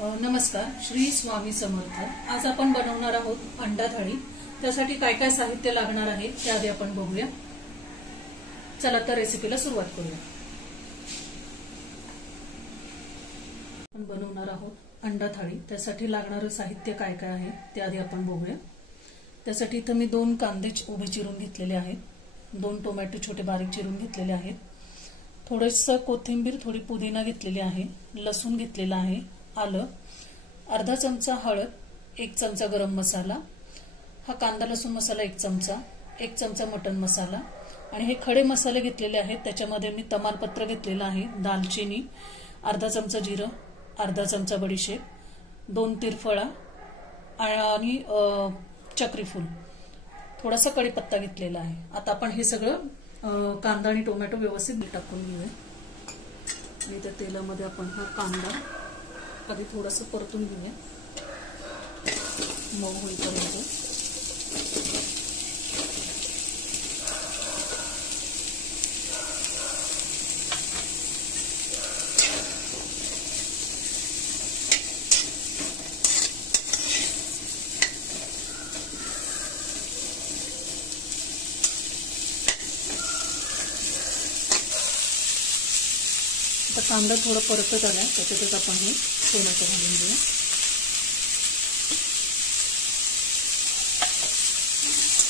नमस्कार, श्री स्वामी समर्थ। आज आपण बनवणार आहोत अंडा थाळी। त्यासाठी काय काय साहित्य लागणार आहे ते आधी आपण बघूया। चला तर रेसिपीला सुरुवात करूया। आपण बनवणार आहोत अंडा थाळी। त्यासाठी लागणारे साहित्य काय काय आहे ते आधी आपण बघूया। त्यासाठी इथे मी 2 कांदे उभे चिरून घेतलेले आहेत, 2 टोमॅटो छोटे बारीक चिरून घेतलेले आहेत, थोडंसं कोथिंबीर, थोडी पुदिना घेतलेली आहे, लसूण घेतलेला आहे, आलं, अर्धा चमचा हळद, 1 चमचा गरम मसाला, हा कांदा लसूण मसाला 1 चमचा, 1 चमचा मटन मसाला आणि हे खडे मसाले घेतलेले आहेत। त्याच्यामध्ये मी तमालपत्र घेतलेला आहे, दालचिनी, अर्धा चमचा जिरं, अर्धा चमचा बडीशेप, 2 तिरफळा आणि चक्रीफूल, थोडासा कढीपत्ता घेतलेला आहे। आता आपण हे सगळं कांदा आणि टोमॅटो व्यवस्थित टाकून घेऊया आणि त्या तेलामध्ये आपण हा कांदा आधी थोडासा परतून घेऊया मऊ होईपर्यंत। आता कांदा थोडा परतत आला, त्याच्यातच आपण हे टोमॅटो घालून घेऊया।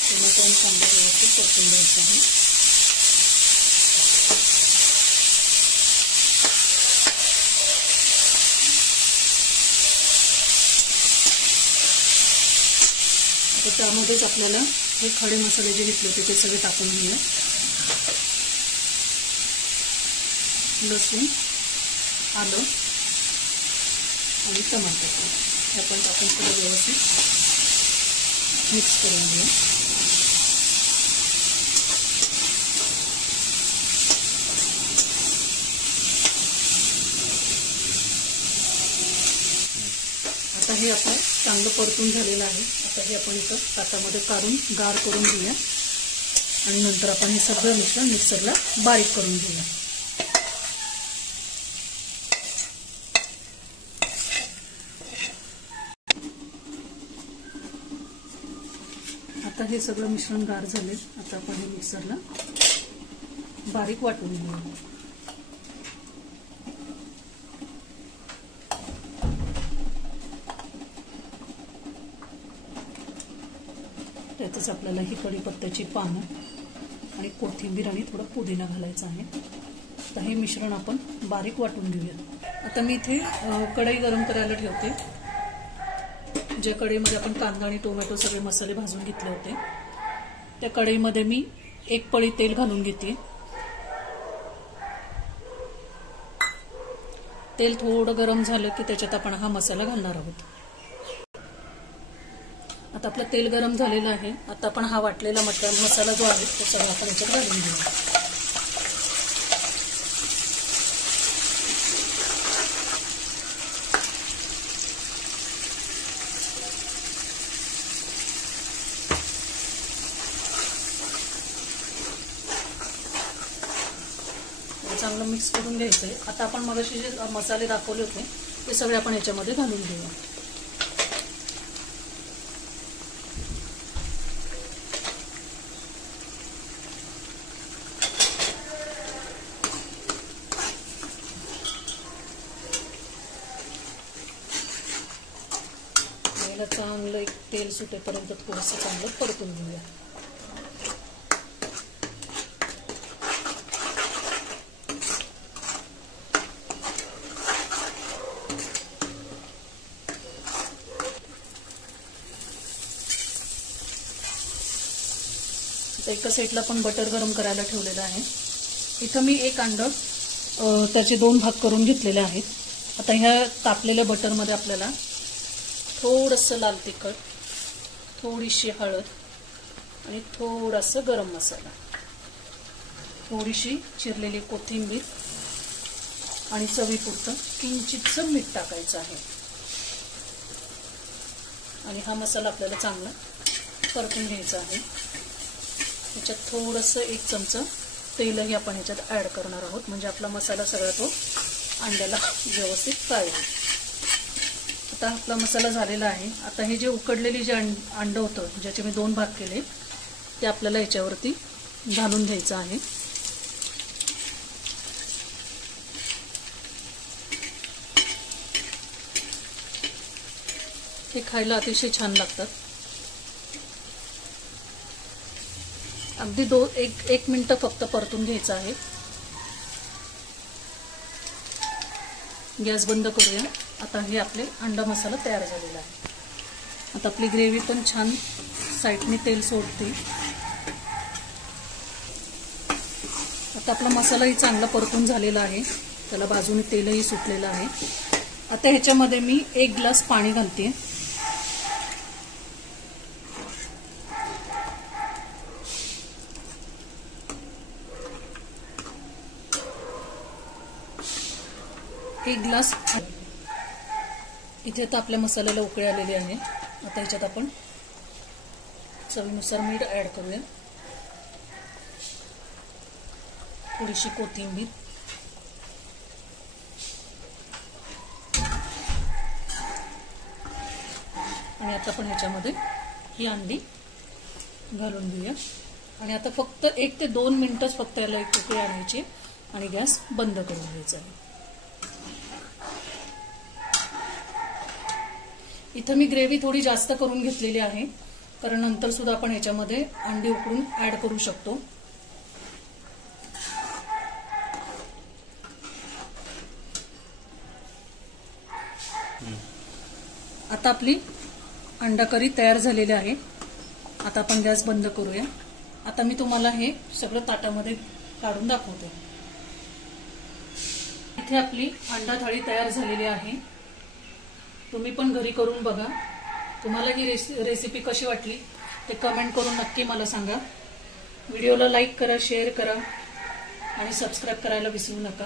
टोमॅटो आणि कांदा व्यवस्थित परतून घ्यायचा आहे। आता त्यामध्येच आपल्याला हे खडे मसाले जे घेतले होते ते सगळे टाकून घेऊया। लसूण, आलं आणि तमालपत्र हे आपण टाकून थोडं व्यवस्थित मिक्स करून घेऊया। आता हे आपण चांगलं परतून झालेलं आहे। आता हे आपण इथं ताटामध्ये काढून गार करून घेऊया आणि नंतर आपण हे सगळं मिश्रण मिक्सरला बारीक करून घेऊया। आता हे सगळं मिश्रण गार झाले। आता आपण हे मिक्सरला बारीक वाटून घेऊया। त्यातच आपल्याला ही कढीपत्त्याची पानं आणि कोथिंबीर आणि थोडा पुदिना घालायचा आहे। तर हे मिश्रण आपण बारीक वाटून घेऊया। आता मी इथे कढई गरम करायला ठेवते। ज्या कढईमध्ये आपण कांदा आणि टोमॅटो सगळे मसाले भाजून घेतले होते त्या कढईमध्ये मी 1 पळी तेल घालून घेते। तेल थोडं गरम झालं की त्याच्यात आपण हा मसाला घालणार आहोत। आता आपलं तेल गरम झालेलं आहे। आता आपण हा वाटलेला मसाला जो आहे तो सगळा आपण याच्यात घालून घेऊया। चांगलं मिक्स करून घ्यायचं आहे। आता आपण मगाशी जे मसाले दाखवले होते ते सगळे आपण याच्यामध्ये घालून घेऊया। याला चांगलं एक तेल सुटेपर्यंत थोडंसं चांगलं परतून घेऊया। एका साईडला पण बटर गरम करायला ठेवलेलं आहे। इथं मी 1 अंड त्याचे 2 भाग करून घेतलेले आहेत। आता ह्या तापलेल्या बटरमध्ये आपल्याला थोडंसं लाल तिखट, थोडीशी हळद आणि थोडासा गरम मसाला, थोडीशी चिरलेली कोथिंबीर आणि चवीपुरतं किंचितचं मीठ टाकायचं आहे आणि हा मसाला आपल्याला चांगला परतून घ्यायचा आहे। याच्यात थोडंसं 1 चमचा तेलही आपण याच्यात ऍड करणार आहोत, म्हणजे आपला मसाला सगळा तो अंड्याला व्यवस्थित फ्राय होईल। आता आपला मसाला झालेला आहे. आता हे जे उकडलेली जे अंड होतं, ज्याचे मी 2 भाग केले, ते आपल्याला याच्यावरती घालून घ्यायचं आहे. हे खायला अतिशय छान लागतात. अगदी 1 मिनिट फक्त परतून घ्यायचं आहे. गॅस बंद करूया. आता हे आपले अंडा मसाला तयार झालेला आहे. आता आपली ग्रेव्ही पण छान साईडने तेल सोडते. आता आपला मसालाही चांगला परतून झालेला आहे. त्याला बाजूने तेलही सुटलेलं आहे. आता ह्याच्यामध्ये मी 1 ग्लास पाणी घालते. एक ग्लास. इथे आता आपल्या मसाल्याला उकळी आलेली आहे. आता ह्याच्यात आपण चवीनुसार मीठ ऍड करूया. थोडीशी कोथिंबीर आणि आता आपण ह्याच्यामध्ये ही अंडी घालून घेऊया. आणि आता फक्त 1 ते 2 मिनिटच फक्त याला एक उकळी आणायची आणि गॅस बंद करून घ्यायचा आहे. इथं मी ग्रेव्ही थोडी जास्त करून घेतलेली आहे, कारण नंतर सुद्धा आपण ह्याच्यामध्ये अंडी उकळून ऍड करू शकतो. आता आपली अंडा करी तयार झालेली आहे. आता आपण गॅस बंद करूया. आता मी तुम्हाला हे सगळं ताटामध्ये काढून दाखवते. इथे आपली अंडा थाळी तयार झालेली आहे. तुम्ही पण घरी करून बघा. तुम्हाला ही रेसिपी कशी वाटली ते कमेंट करून नक्की मला सांगा. व्हिडिओला लाईक करा, शेअर करा आणि सबस्क्राईब करायला विसरू नका.